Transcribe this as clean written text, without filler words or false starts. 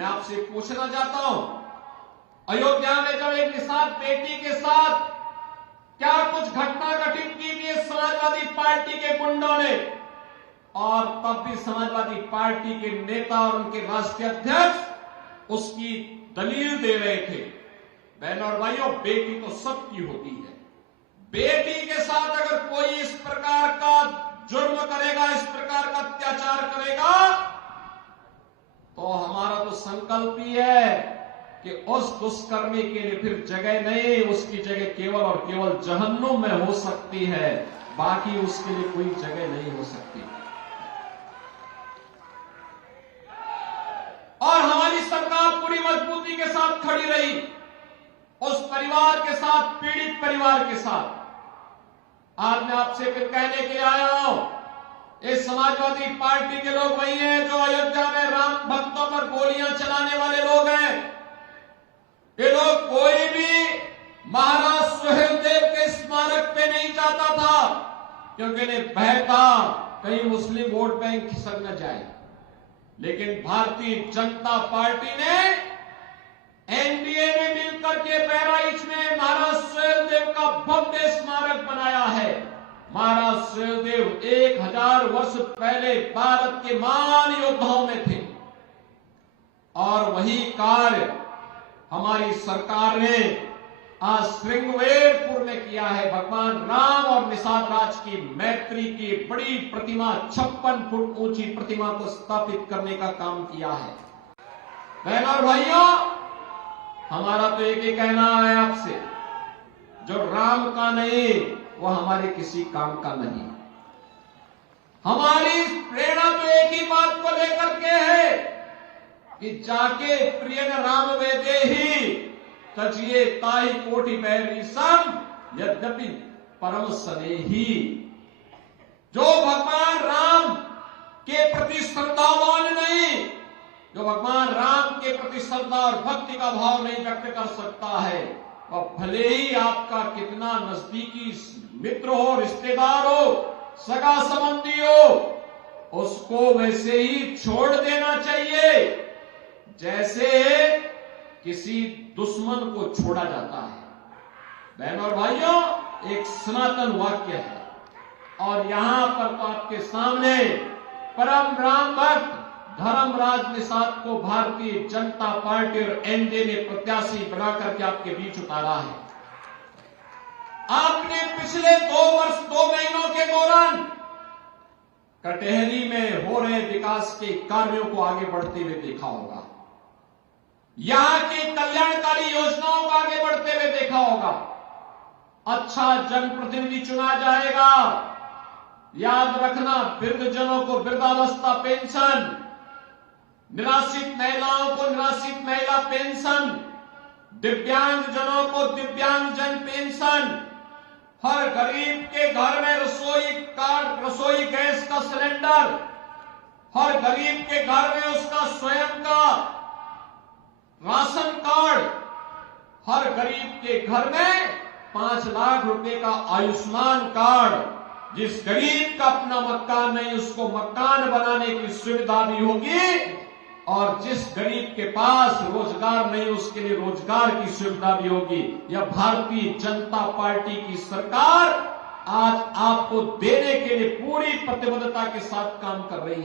मैं आपसे पूछना चाहता हूं, अयोध्या में जब एक निषाद बेटी के साथ क्या कुछ घटना घटित की थी समाजवादी पार्टी के गुंडों ने, और तब भी समाजवादी पार्टी के नेता और उनके राष्ट्रीय अध्यक्ष उसकी दलील दे रहे थे। बहनों और भाइयों, बेटी तो सबकी होती है। बेटी के साथ अगर कोई इस प्रकार का जुर्म करेगा, इस प्रकार का अत्याचार करेगा, तो हमारा तो संकल्प ही है कि उस दुष्कर्मी के लिए फिर जगह नहीं, उसकी जगह केवल और केवल जहन्नुम में हो सकती है, बाकी उसके लिए कोई जगह नहीं हो सकती। और हमारी सरकार पूरी मजबूती के साथ खड़ी रही उस परिवार के साथ, पीड़ित परिवार के साथ। आज मैं आपसे फिर कहने के लिए आया हूं, इस समाजवादी पार्टी के लोग वही हैं जो अयोध्या में राम भक्तों पर गोलियां चलाने वाले लोग हैं। ये लोग कोई भी महाराज सुहेलदेव के स्मारक पे नहीं जाता था, क्योंकि इन्हें भय था कहीं मुस्लिम वोट बैंक खिसक न जाए। लेकिन भारतीय जनता पार्टी ने एनडीए में मिलकर के बहराइच में महाराज सुहेलदेव का भव्य स्मारक बनाया है। महाराज सुहेलदेव 1000 वर्ष पहले भारत के महान योद्धाओं में थे, और वही कार्य हमारी सरकार ने आज श्रृंगवेरपुर में किया है। भगवान राम और निषाद राज की मैत्री की बड़ी प्रतिमा, 56 फुट ऊंची प्रतिमा को स्थापित करने का काम किया है। बहनों और भाइयों, हमारा तो एक ही कहना है आपसे, जो राम का नहीं वो हमारे किसी काम का नहीं। हमारी प्रेरणा तो एक ही बात को लेकर के है कि जाके प्रिय राम वेदे ही तजिए ताई कोटि बैरी सम यद्यपि परम स्नेही। जो भगवान राम के प्रति श्रद्धावान नहीं, जो भगवान राम के प्रति श्रद्धा और भक्ति का भाव नहीं व्यक्त कर सकता है, और भले ही आपका कितना नजदीकी मित्र हो, रिश्तेदार हो, सगा संबंधी हो, उसको वैसे ही छोड़ देना चाहिए जैसे किसी दुश्मन को छोड़ा जाता है। बहनों और भाइयों, एक सनातन वाक्य है, और यहां पर तो आपके सामने परम राम भक्त धर्मराज निषाद को भारतीय जनता पार्टी और एनडीए ने प्रत्याशी बनाकर के आपके बीच उतारा है। आपने पिछले 2 वर्ष 2 महीनों के दौरान कटहरी में हो रहे विकास के कार्यों को आगे बढ़ते हुए देखा होगा, यहां की कल्याणकारी योजनाओं को आगे बढ़ते हुए देखा होगा। अच्छा जनप्रतिनिधि चुना जाएगा। याद रखना, वृद्धजनों को वृद्धावस्था पेंशन, निराश्रित महिलाओं को निराश्रित महिला पेंशन, दिव्यांग जनों को दिव्यांगजन पेंशन, हर गरीब के घर में रसोई कार्ड, रसोई गैस का सिलेंडर, हर गरीब के घर में उसका स्वयं का राशन कार्ड, हर गरीब के घर में 5 लाख रुपए का आयुष्मान कार्ड। जिस गरीब का अपना मकान नहीं, उसको मकान बनाने की सुविधा भी होगी, और जिस गरीब के पास रोजगार नहीं, उसके लिए रोजगार की सुविधा भी होगी। यह भारतीय जनता पार्टी की सरकार आज आपको देने के लिए पूरी प्रतिबद्धता के साथ काम कर रही है।